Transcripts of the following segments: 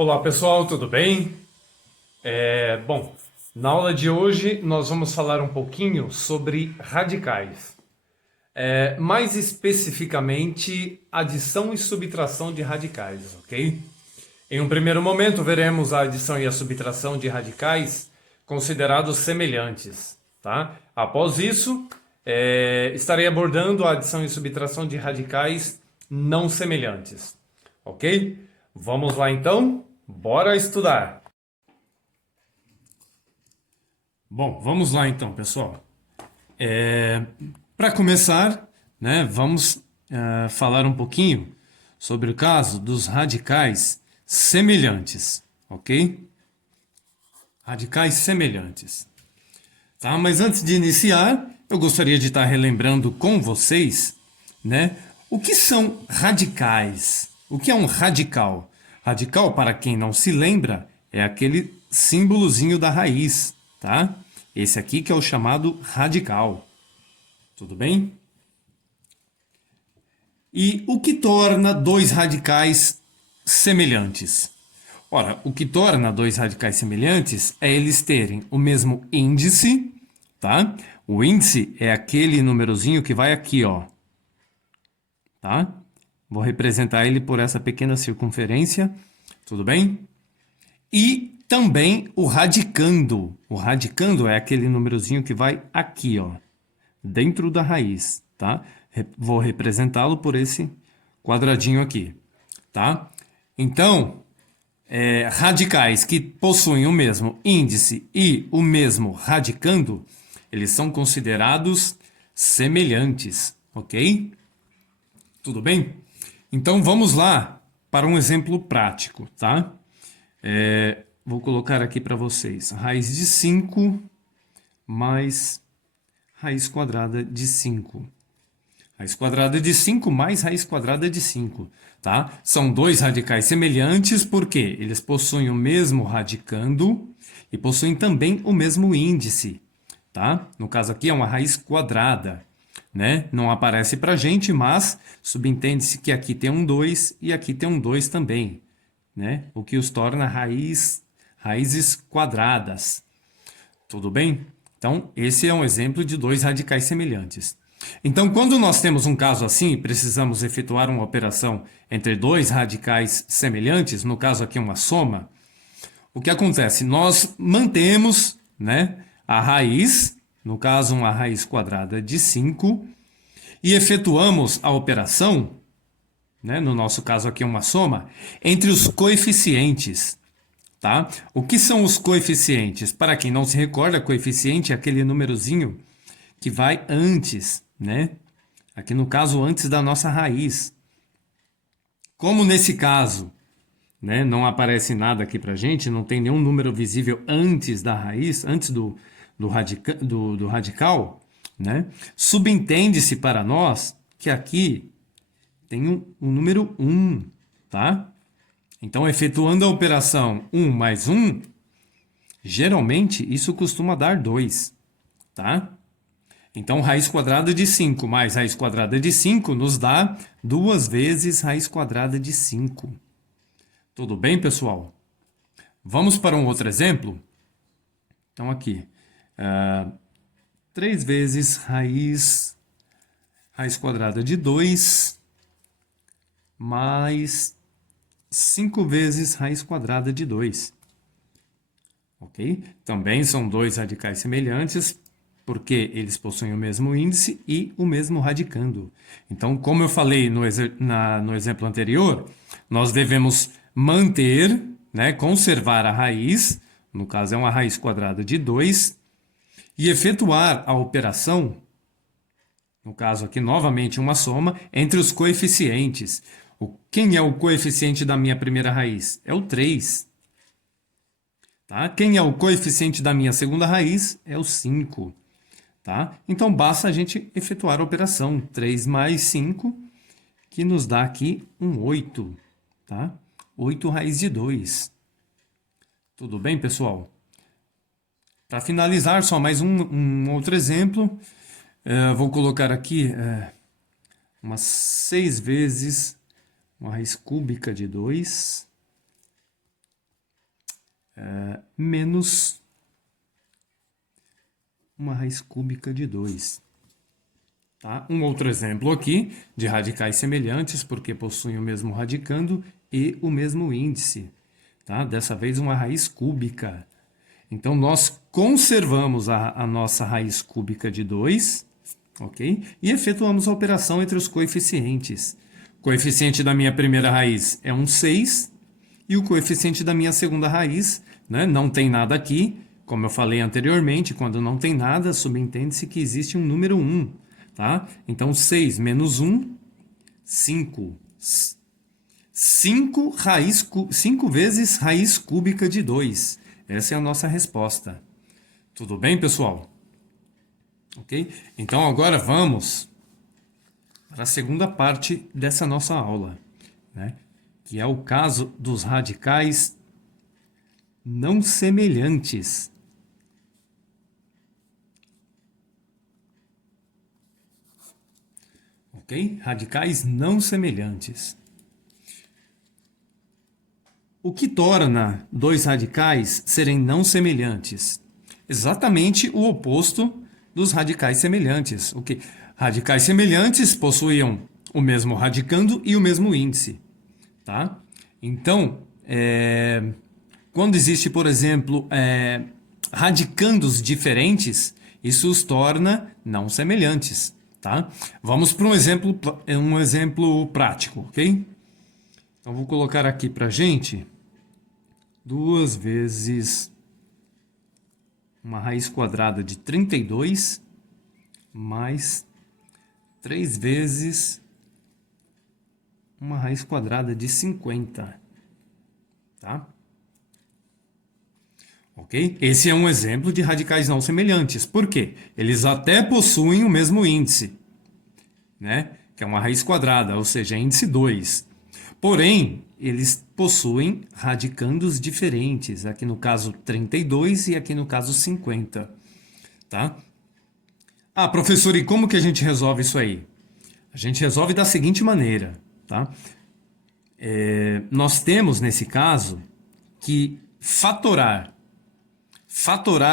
Olá pessoal, tudo bem? Bom, na aula de hoje nós vamos falar um pouquinho sobre radicais. Mais especificamente, adição e subtração de radicais, ok? Em um primeiro momento, veremos a adição e a subtração de radicais considerados semelhantes, tá? Após isso, estarei abordando a adição e subtração de radicais não semelhantes, ok? Vamos lá então? Bora estudar! Bom, vamos lá então, pessoal. Para começar, né, vamos falar um pouquinho sobre o caso dos radicais semelhantes, ok? Radicais semelhantes. Tá? Mas antes de iniciar, eu gostaria de estar relembrando com vocês, né, o que são radicais. O que é um radical? Radical, para quem não se lembra, é aquele símbolozinho da raiz, tá? Esse aqui que é o chamado radical. Tudo bem? E o que torna dois radicais semelhantes? Ora, o que torna dois radicais semelhantes é eles terem o mesmo índice, tá? O índice é aquele numerozinho que vai aqui, ó, tá? Vou representar ele por essa pequena circunferência, tudo bem? E também o radicando. O radicando é aquele numerozinho que vai aqui, ó, dentro da raiz, tá? Vou representá-lo por esse quadradinho aqui, tá? Então, radicais que possuem o mesmo índice e o mesmo radicando, eles são considerados semelhantes, ok? Tudo bem? Então vamos lá para um exemplo prático, tá? Vou colocar aqui para vocês raiz de 5 mais raiz quadrada de 5. Raiz quadrada de 5 mais raiz quadrada de 5, tá? São dois radicais semelhantes porque eles possuem o mesmo radicando e possuem também o mesmo índice, tá? No caso aqui é uma raiz quadrada, né? Não aparece pra gente, mas subentende-se que aqui tem um 2 e aqui tem um 2 também, né? O que os torna raízes quadradas. Tudo bem? Então, esse é um exemplo de dois radicais semelhantes. Então, quando nós temos um caso assim, precisamos efetuar uma operação entre dois radicais semelhantes, no caso aqui uma soma, o que acontece? Nós mantemos, né, a raiz, no caso uma raiz quadrada de 5, e efetuamos a operação, né, no nosso caso aqui uma soma, entre os coeficientes. Tá? O que são os coeficientes? Para quem não se recorda, coeficiente é aquele númerozinho que vai antes, né? Aqui no caso, antes da nossa raiz. Como nesse caso, né, não aparece nada aqui para gente, não tem nenhum número visível antes da raiz, antes do radical, né? Subentende-se para nós que aqui tem um número 1, tá? Então, efetuando a operação 1 mais 1, geralmente isso costuma dar 2, tá? Então, raiz quadrada de 5 mais raiz quadrada de 5 nos dá 2 vezes raiz quadrada de 5. Tudo bem, pessoal? Vamos para um outro exemplo? Então, aqui. 3 vezes raiz quadrada de 2 mais 5 vezes raiz quadrada de 2. Ok? Também são dois radicais semelhantes, porque eles possuem o mesmo índice e o mesmo radicando. Então, como eu falei no exemplo anterior, nós devemos manter, né, conservar a raiz, no caso é uma raiz quadrada de 2, e efetuar a operação, no caso aqui novamente uma soma, entre os coeficientes. Quem é o coeficiente da minha primeira raiz? É o 3. Tá? Quem é o coeficiente da minha segunda raiz? É o 5. Tá? Então, basta a gente efetuar a operação 3 mais 5, que nos dá aqui um 8. Tá? 8 raiz de 2. Tudo bem, pessoal? Para finalizar, só mais um outro exemplo. Vou colocar aqui umas 6 vezes uma raiz cúbica de 2 menos uma raiz cúbica de 2. Tá? Um outro exemplo aqui de radicais semelhantes, porque possuem o mesmo radicando e o mesmo índice. Tá? Dessa vez uma raiz cúbica. Então, nós conservamos a nossa raiz cúbica de 2, ok? E efetuamos a operação entre os coeficientes. O coeficiente da minha primeira raiz é um 6, e o coeficiente da minha segunda raiz, né, não tem nada aqui. Como eu falei anteriormente, quando não tem nada, subentende-se que existe um número 1. Tá? Então, 6 menos 1, 5. 5 vezes raiz cúbica de 2. Essa é a nossa resposta. Tudo bem, pessoal? Ok? Então, agora vamos para a segunda parte dessa nossa aula, né? Que é o caso dos radicais não semelhantes. Ok? Radicais não semelhantes. O que torna dois radicais serem não semelhantes? Exatamente o oposto dos radicais semelhantes. O que? Radicais semelhantes possuíam o mesmo radicando e o mesmo índice. Tá? Então, quando existe, por exemplo, radicandos diferentes, isso os torna não semelhantes. Tá? Vamos para um exemplo prático, ok? Então, vou colocar aqui para a gente 2 vezes uma raiz quadrada de 32 mais 3 vezes uma raiz quadrada de 50. Tá? Ok? Esse é um exemplo de radicais não semelhantes. Por quê? Eles até possuem o mesmo índice, né? Que é uma raiz quadrada, ou seja, índice 2. Porém, eles possuem radicandos diferentes. Aqui no caso 32 e aqui no caso 50. Tá? Ah, professor, e como que a gente resolve isso aí? A gente resolve da seguinte maneira. Tá? Nós temos, nesse caso, que fatorar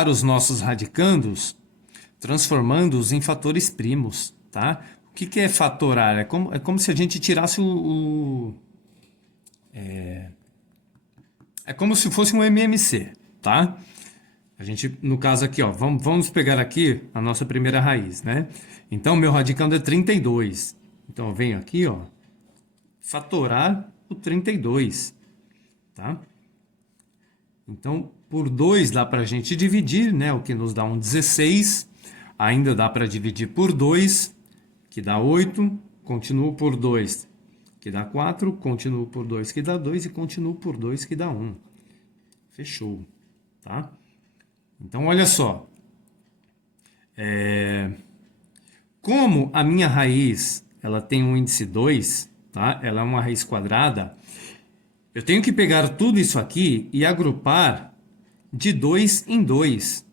os nossos radicandos, transformando-os em fatores primos, tá? O que é fatorar? É como se a gente tirasse é como se fosse um MMC, tá? A gente, no caso aqui, ó, vamos pegar aqui a nossa primeira raiz, né? Então, meu radicando é 32. Então, eu venho aqui, ó, fatorar o 32, tá? Então, por 2 dá para a gente dividir, né? O que nos dá um 16. Ainda dá para dividir por 2, que dá 8. Continuo por 2, que dá 4. Continuo por 2, que dá 2. E continuo por 2, que dá 1. Fechou, tá? Então, olha só. Como a minha raiz ela tem um índice 2, tá? Ela é uma raiz quadrada. Eu tenho que pegar tudo isso aqui e agrupar de 2 em 2,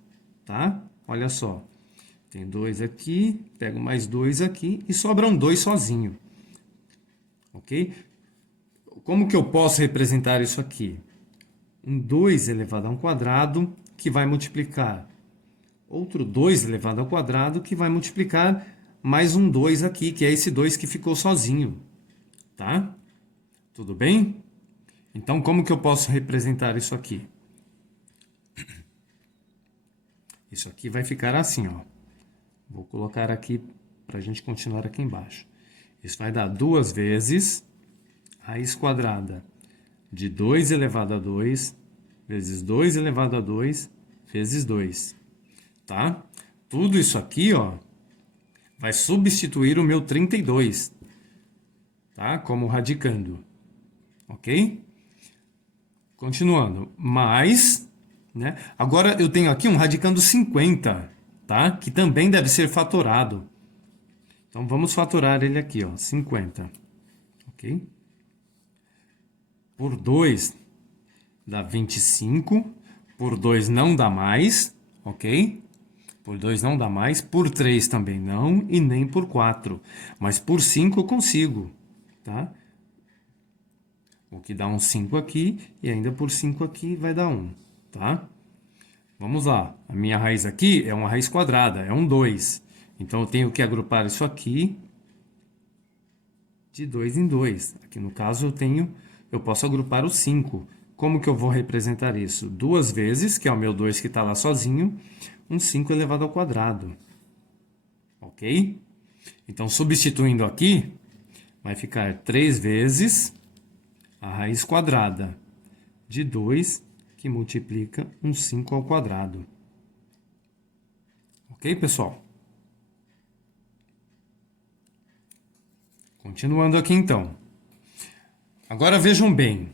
tá? Olha só. Tem 2 aqui, pego mais 2 aqui e sobram 2 sozinho. Ok? Como que eu posso representar isso aqui? Um 2 elevado a um quadrado que vai multiplicar outro 2 elevado ao quadrado que vai multiplicar mais um 2 aqui, que é esse 2 que ficou sozinho. Tá? Tudo bem? Então, como que eu posso representar isso aqui? Isso aqui vai ficar assim, ó. Vou colocar aqui para a gente continuar aqui embaixo. Isso vai dar 2 vezes raiz quadrada de 2 elevado a 2 vezes 2 elevado a 2 vezes 2. Tá? Tudo isso aqui, ó, vai substituir o meu 32, tá? Como radicando. Ok? Continuando. Mais, né? Agora eu tenho aqui um radicando 50, tá? Que também deve ser fatorado. Então vamos fatorar ele aqui, ó, 50. Ok? Por 2 dá 25. Por 2 não dá mais, ok? Por 2 não dá mais. Por 3 também não. E nem por 4. Mas por 5 eu consigo, tá? O que dá um 5 aqui. E ainda por 5 aqui vai dar 1. tá? Vamos lá. A minha raiz aqui é uma raiz quadrada, é um 2. Então, eu tenho que agrupar isso aqui de 2 em 2. Aqui no caso eu posso agrupar o 5. Como que eu vou representar isso? Duas vezes, que é o meu 2 que está lá sozinho, um 5 elevado ao quadrado. Ok? Então, substituindo aqui, vai ficar 3 vezes a raiz quadrada de 2, que multiplica um 5 ao quadrado. Ok, pessoal? Continuando aqui, então. Agora, vejam bem.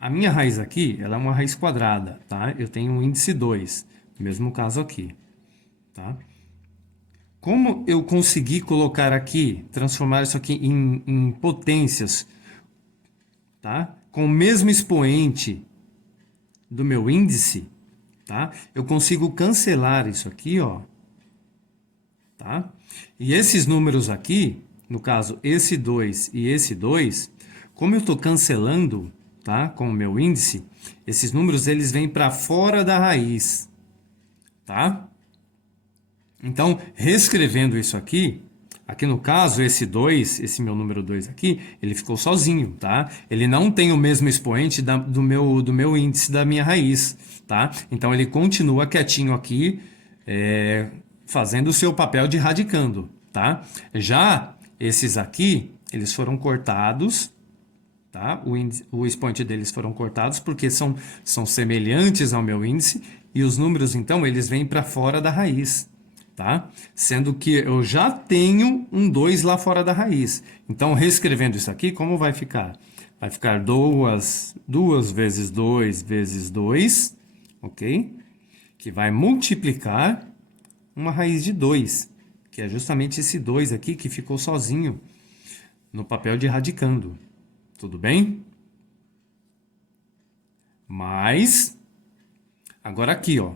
A minha raiz aqui, ela é uma raiz quadrada, tá? Eu tenho um índice 2, no mesmo caso aqui, tá? Como eu consegui colocar aqui, transformar isso aqui em potências, tá? Com o mesmo expoente do meu índice, tá? Eu consigo cancelar isso aqui, ó, tá? E esses números aqui, no caso, esse 2 e esse 2, como eu estou cancelando, tá, com o meu índice, esses números eles vêm para fora da raiz, tá? Então, reescrevendo isso aqui, aqui no caso, esse 2, esse meu número 2 aqui, ele ficou sozinho, tá? Ele não tem o mesmo expoente do meu índice da minha raiz, tá? Então, ele continua quietinho aqui, fazendo o seu papel de radicando, tá? Já esses aqui, eles foram cortados, tá? O expoente deles foram cortados porque são semelhantes ao meu índice e os números, então, eles vêm para fora da raiz, tá? Sendo que eu já tenho um 2 lá fora da raiz. Então, reescrevendo isso aqui, como vai ficar? Vai ficar 2 vezes 2 vezes 2, ok? Que vai multiplicar uma raiz de 2, que é justamente esse 2 aqui que ficou sozinho no papel de radicando. Tudo bem? Mas, agora aqui, ó.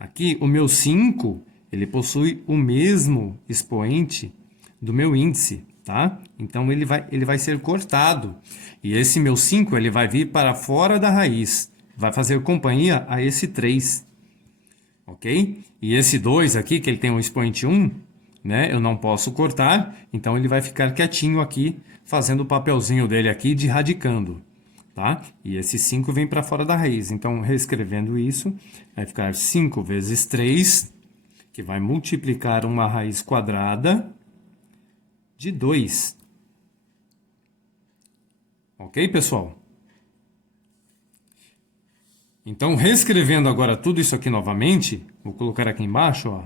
Aqui o meu 5, ele possui o mesmo expoente do meu índice, tá? Então, ele vai ser cortado. E esse meu 5, ele vai vir para fora da raiz. Vai fazer companhia a esse 3. Ok? E esse 2 aqui, que ele tem um expoente 1, né? Eu não posso cortar, então ele vai ficar quietinho aqui, fazendo o papelzinho dele aqui de radicando, tá? E esse 5 vem para fora da raiz. Então, reescrevendo isso, vai ficar 5 vezes 3, que vai multiplicar uma raiz quadrada de 2. Ok, pessoal? Então, reescrevendo agora tudo isso aqui novamente, vou colocar aqui embaixo, ó.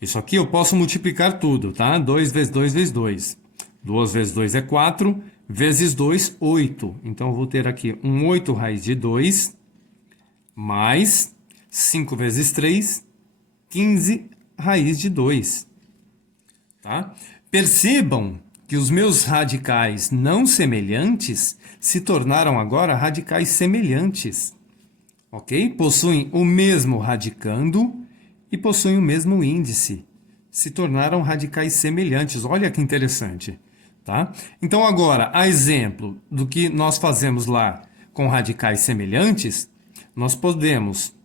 Isso aqui eu posso multiplicar tudo, tá? 2 vezes 2 vezes 2. 2 vezes 2 é 4, vezes 2, 8. Então, eu vou ter aqui um 8 raiz de 2, mais 5 vezes 3, 15 raiz de 2. Tá? Percebam que os meus radicais não semelhantes se tornaram agora radicais semelhantes. Ok? Possuem o mesmo radicando e possuem o mesmo índice. Se tornaram radicais semelhantes. Olha que interessante. Tá? Então, agora, a exemplo do que nós fazemos lá com radicais semelhantes, nós podemos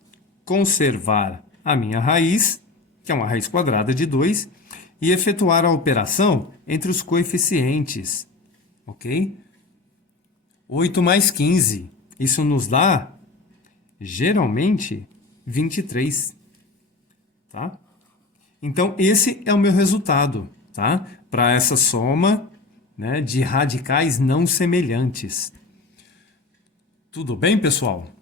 conservar a minha raiz, que é uma raiz quadrada de 2, e efetuar a operação entre os coeficientes. Ok? 8 mais 15. Isso nos dá, geralmente, 23. Tá? Então, esse é o meu resultado, tá? Para essa soma, né, de radicais não semelhantes. Tudo bem, pessoal?